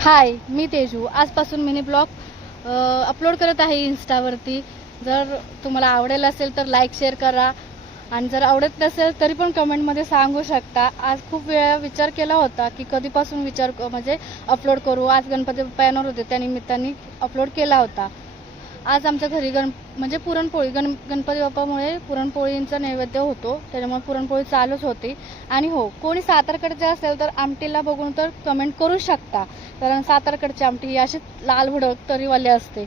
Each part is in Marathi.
हाय, मी तेजू. आजपासून मिनी ब्लॉग अपलोड करत आहे इंस्टावरती. जर तुम्हाला आवडेल असेल तर लाईक शेअर करा आणि जर आवडत नसेल तरी पण कमेंटमध्ये सांगू शकता. आज खूप वेळा विचार केला होता की कधीपासून म्हणजे अपलोड करू. आज गणपती बाप्पा येणार होते, त्या निमित्ताने अपलोड केला होता. आज आमच्या घरी म्हणजे पुरणपोळी गणपती बाप्पामुळे पुरणपोळींचा नैवेद्य होतो, त्याच्यामुळे पुरणपोळी चालूच होती. आणि हो, कोणी सातारकडचे असेल तर आमटीला बघून तर कमेंट करू शकता, कारण सातारकडची आमटी ही अशी लाल भडक तरीवाली असते.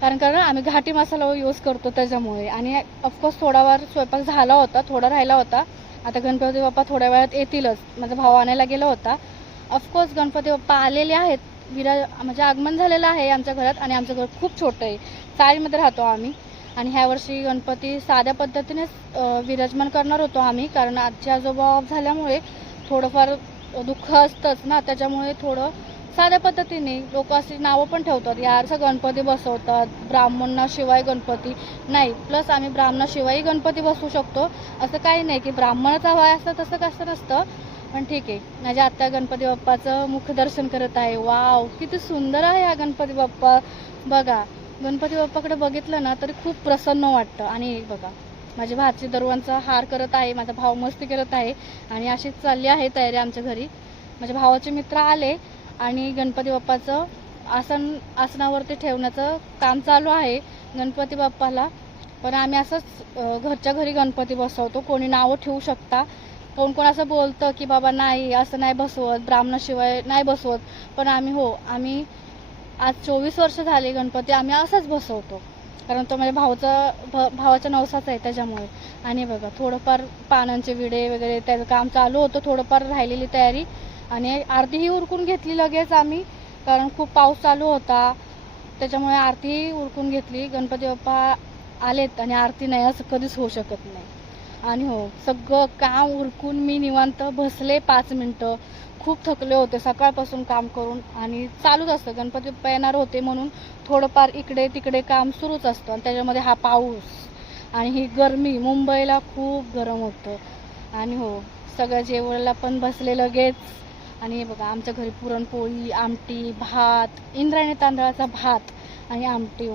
कारण आम्ही घाटी मसाला यूज करतो त्याच्यामुळे. आणि ऑफकोर्स थोडा वेळ स्वयंपाक झाला होता, थोडा राहिला होता. आता गणपती बाप्पा थोड्या वेळात येतीलच. माझा भाऊ आणायला गेला होता. ऑफकोर्स गणपती बाप्पा आलेले आहेत. म्हणजे आगमन झालेलं आहे आमच्या घरात. आणि आमचं घर खूप छोटं आहे, चाळीमध्ये राहतो आम्ही. आणि ह्या वर्षी गणपती साध्या पद्धतीनेच विराजमान करणार होतो आम्ही, कारण आजी आजोबा ऑफ झाल्यामुळे थोडंफार दुःख असतंच ना, त्याच्यामुळे थोडं साध्या पद्धतीने लोक अशी नावं पण ठेवतात, यारचं गणपती बसवतात, ब्राह्मणाशिवाय गणपती नाही. प्लस आम्ही ब्राह्मणाशिवायही गणपती बसवू शकतो. असं काही नाही की ब्राह्मणच हवा असतं, तसं कसं नसतं. पण ठीक आहे. माझ्या आत्या गणपती बाप्पाचं मुखदर्शन करत आहे. वाव, किती सुंदर आहे हा गणपती बाप्पा. बघा, गणपती बाप्पाकडे बघितलं ना तरी खूप प्रसन्न वाटतं. आणि बघा, माझी भाची दरवांचा हार करत आहे, माझा भाऊ मस्ती करत आहे. आणि अशीच चालली आहे तयारी आमच्या घरी. माझ्या भावाचे मित्र आले आणि गणपती बाप्पाचं आसनावरती ठेवण्याचं काम चालू आहे गणपती बाप्पाला. पण आम्ही असंच घरच्या घरी गणपती बसवतो. कोणी नावं ठेवू शकता. कोण असं बोलतं की बाबा नाही, असं नाही बसवत, ब्राह्मणाशिवाय नाही बसवत. पण आम्ही आज 24 वर्ष झाली गणपती आम्ही असंच बसवतो, कारण तो माझ्या भावाच्या नवसाचा आहे त्याच्यामुळे. आणि बघा, थोडंफार पानांचे विडे वगैरे त्याचं काम चालू होतं, थोडंफार राहिलेली तयारी. आणि आरतीही उरकून घेतली लगेच आम्ही, कारण खूप पाऊस चालू होता, त्याच्यामुळे आरतीही उरकून घेतली. गणपती बाप्पा आलेत आणि आरती नाही असं कधीच होऊ शकत नाही. आणि हो, सगळं काम उरकून मी निवांत बसले 5 मिनटं. खूप थकले होते सकाळपासून काम करून. आणि चालूच असतं, गणपती बाप्पा येणार होते म्हणून थोडंफार इकडे तिकडे काम सुरूच असतं. आणि त्याच्यामध्ये हा पाऊस आणि ही गरमी, मुंबईला खूप गरम होतं. आणि हो, सगळं जेवायला पण बसले लगेच. आणि हे बघा, आमच्या घरी पुरणपोळी, आमटी, भात, इंद्रायणी तांदळाचा भात आणि आमटी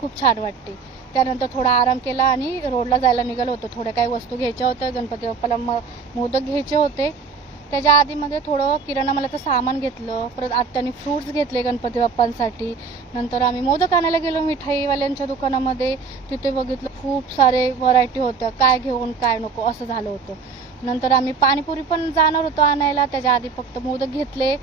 खूप छान वाटते. त्यानंतर थोडा आराम केला आणि रोडला जायला निघालो होतो. थोड्या काही वस्तू घ्यायच्या होत्या, गणपती बाप्पाला मोदक घ्यायचे होते. त्याच्या आधीमध्ये थोडं किराणा मालाचं सामान घेतलं. परत आत्याने फ्रूट्स घेतले गणपती बाप्पांसाठी. नंतर आम्ही मोदक आणायला गेलो मिठाईवाल्यांच्या दुकानामध्ये. तिथे बघितलं खूप सारे व्हरायटी होत्या, काय घेऊन काय नको असं झालं होतं. नंतर आम्ही पाणीपुरी पण जाणार होतो आणायला, त्याच्या आधी फक्त मोदक घेतले.